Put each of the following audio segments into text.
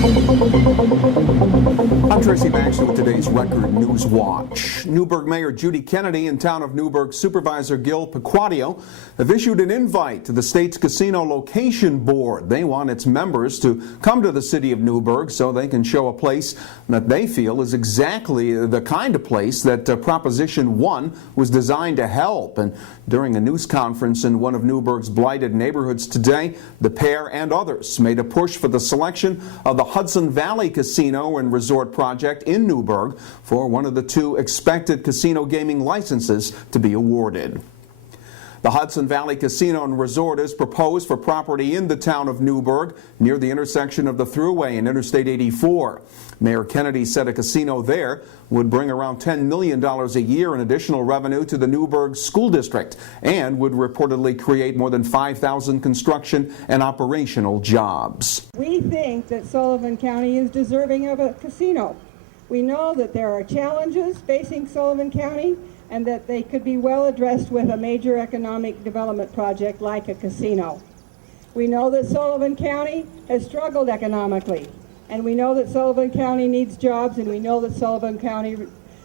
I'm Tracy Baxter with today's Record Newswatch. Newburgh Mayor Judy Kennedy and Town of Newburgh Supervisor Gil Piquadio have issued an invite to the state's Casino Location Board. They want its members to come to the city of Newburgh so they can show a place that they feel is exactly the kind of place that Proposition 1 was designed to help. And during a news conference in one of Newburgh's blighted neighborhoods today, the pair and others made a push for the selection of the Hudson Valley Casino and Resort project in Newburgh for one of the two expected casino gaming licenses to be awarded. The Hudson Valley Casino and Resort is proposed for property in the town of Newburgh near the intersection of the Thruway and Interstate 84. Mayor Kennedy said a casino there would bring around $10 million a year in additional revenue to the Newburgh School District and would reportedly create more than 5,000 construction and operational jobs. We think that Sullivan County is deserving of a casino. We know that there are challenges facing Sullivan County and that they could be well addressed with a major economic development project like a casino. We know that Sullivan County has struggled economically, and we know that Sullivan County needs jobs, and we know that Sullivan County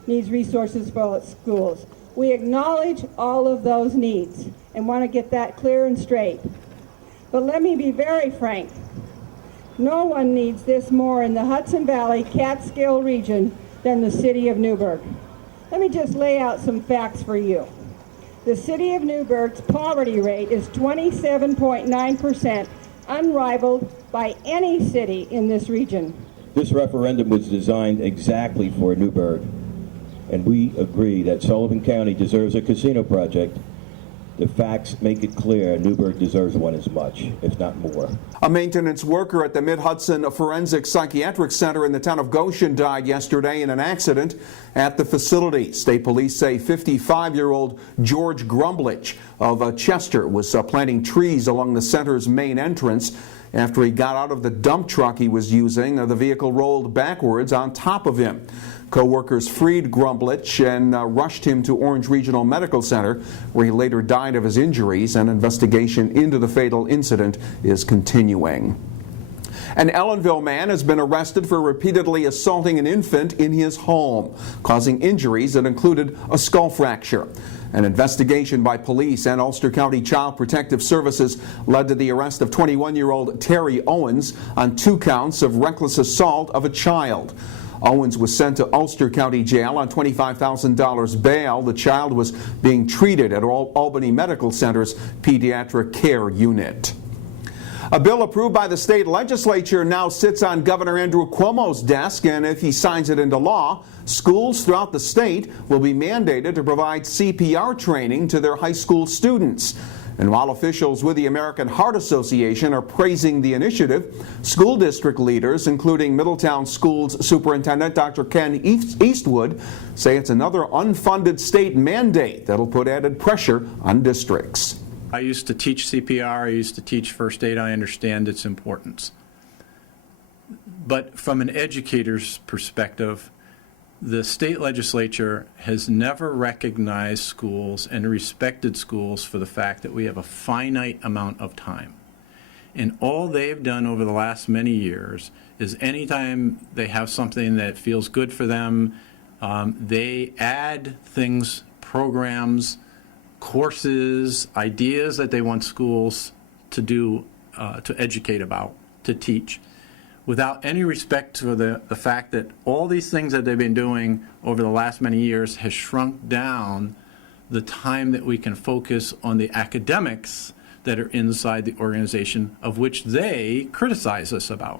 needs resources for its schools. We acknowledge all of those needs and want to get that clear and straight. But let me be very frank. No one needs this more in the Hudson Valley Catskill region than the city of Newburgh. Let me just lay out some facts for you. The city of Newburgh's poverty rate is 27.9%, unrivaled by any city in this region. This referendum was designed exactly for Newburgh, and we agree that Sullivan County deserves a casino project. The facts make it clear Newburgh deserves one as much, if not more. A maintenance worker at the Mid-Hudson Psychiatric Center in the town of Goshen died yesterday in an accident at the facility. State police say 55-year-old George Grumblich of Chester was planting trees along the center's main entrance. After he got out of the dump truck he was using, the vehicle rolled backwards on top of him. Co-workers freed Grumblich and rushed him to Orange Regional Medical Center, where he later died of his injuries. An investigation into the fatal incident is continuing. An Ellenville man has been arrested for repeatedly assaulting an infant in his home, causing injuries that included a skull fracture. An investigation by police and Ulster County Child Protective Services led to the arrest of 21-year-old Terry Owens on 2 counts of reckless assault of a child. Owens was sent to Ulster County Jail on $25,000 bail. The child was being treated at Albany Medical Center's Pediatric Care Unit. A bill approved by the state legislature now sits on Governor Andrew Cuomo's desk, and if he signs it into law, schools throughout the state will be mandated to provide CPR training to their high school students. And while officials with the American Heart Association are praising the initiative, school district leaders, including Middletown Schools Superintendent Dr. Ken Eastwood, say it's another unfunded state mandate that'll put added pressure on districts. I used to teach CPR, I used to teach first aid, I understand its importance. But from an educator's perspective, the state legislature has never recognized schools and respected schools for the fact that we have a finite amount of time. And all they've done over the last many years is anytime they have something that feels good for them, they add things, programs, courses, ideas that they want schools to do, to educate about, to teach, without any respect for the fact that all these things that they've been doing over the last many years has shrunk down the time that we can focus on the academics that are inside the organization, of which they criticize us about.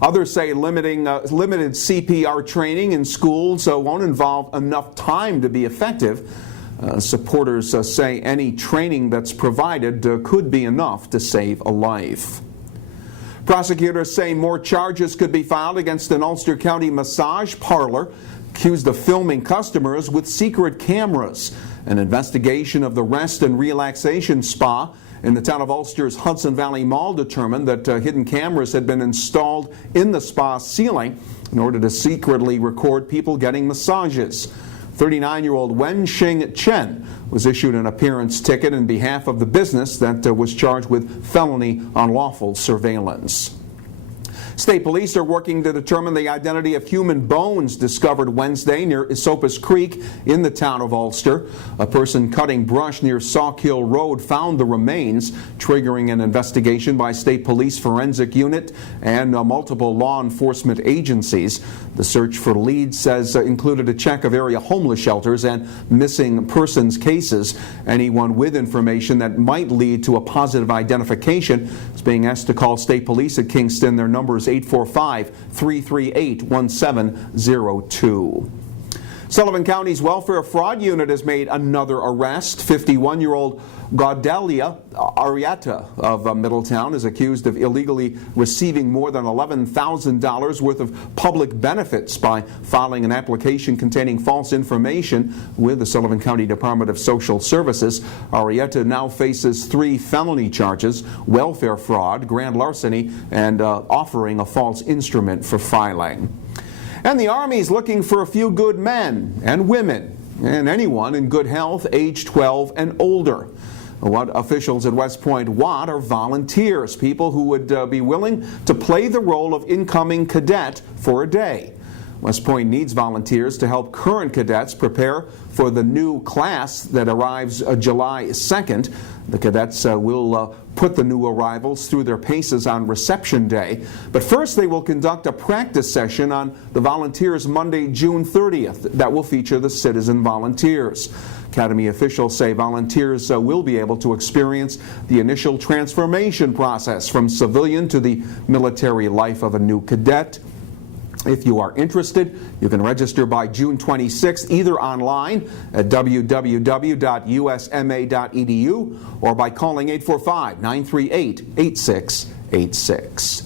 Others say limited CPR training in schools won't involve enough time to be effective. Supporters say any training that's provided could be enough to save a life. Prosecutors say more charges could be filed against an Ulster County massage parlor accused of filming customers with secret cameras. An investigation of the rest and relaxation spa in the town of Ulster's Hudson Valley Mall determined that hidden cameras had been installed in the spa ceiling in order to secretly record people getting massages. 39-year-old Wen Xing Chen was issued an appearance ticket in behalf of the business that was charged with felony unlawful surveillance. State police are working to determine the identity of human bones discovered Wednesday near Esopus Creek in the town of Ulster. A person cutting brush near Sawkill Road found the remains, triggering an investigation by State Police Forensic Unit and multiple law enforcement agencies. The search for leads says included a check of area homeless shelters and missing persons cases. Anyone with information that might lead to a positive identification is being asked to call State Police at Kingston. Their number is 845-338-1702. Sullivan County's Welfare Fraud Unit has made another arrest. 51-year-old Gaudelia Arietta of Middletown is accused of illegally receiving more than $11,000 worth of public benefits by filing an application containing false information with the Sullivan County Department of Social Services. Arietta now faces 3 felony charges: welfare fraud, grand larceny, and offering a false instrument for filing. And the Army's looking for a few good men and women and anyone in good health age 12 and older. What officials at West Point want are volunteers, people who would be willing to play the role of incoming cadet for a day. West Point needs volunteers to help current cadets prepare for the new class that arrives July 2nd. The cadets will put the new arrivals through their paces on reception day. But first they will conduct a practice session on the volunteers Monday, June 30th that will feature the citizen volunteers. Academy officials say volunteers will be able to experience the initial transformation process from civilian to the military life of a new cadet. If you are interested, you can register by June 26th either online at www.usma.edu or by calling 845-938-8686.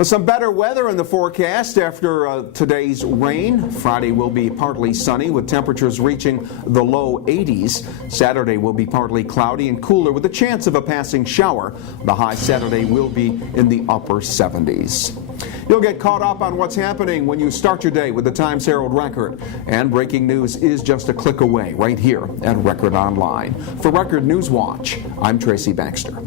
Some better weather in the forecast after today's rain. Friday will be partly sunny with temperatures reaching the low 80s. Saturday will be partly cloudy and cooler with a chance of a passing shower. The high Saturday will be in the upper 70s. You'll get caught up on what's happening when you start your day with the Times-Herald Record. And breaking news is just a click away right here at Record Online. For Record Newswatch, I'm Tracy Baxter.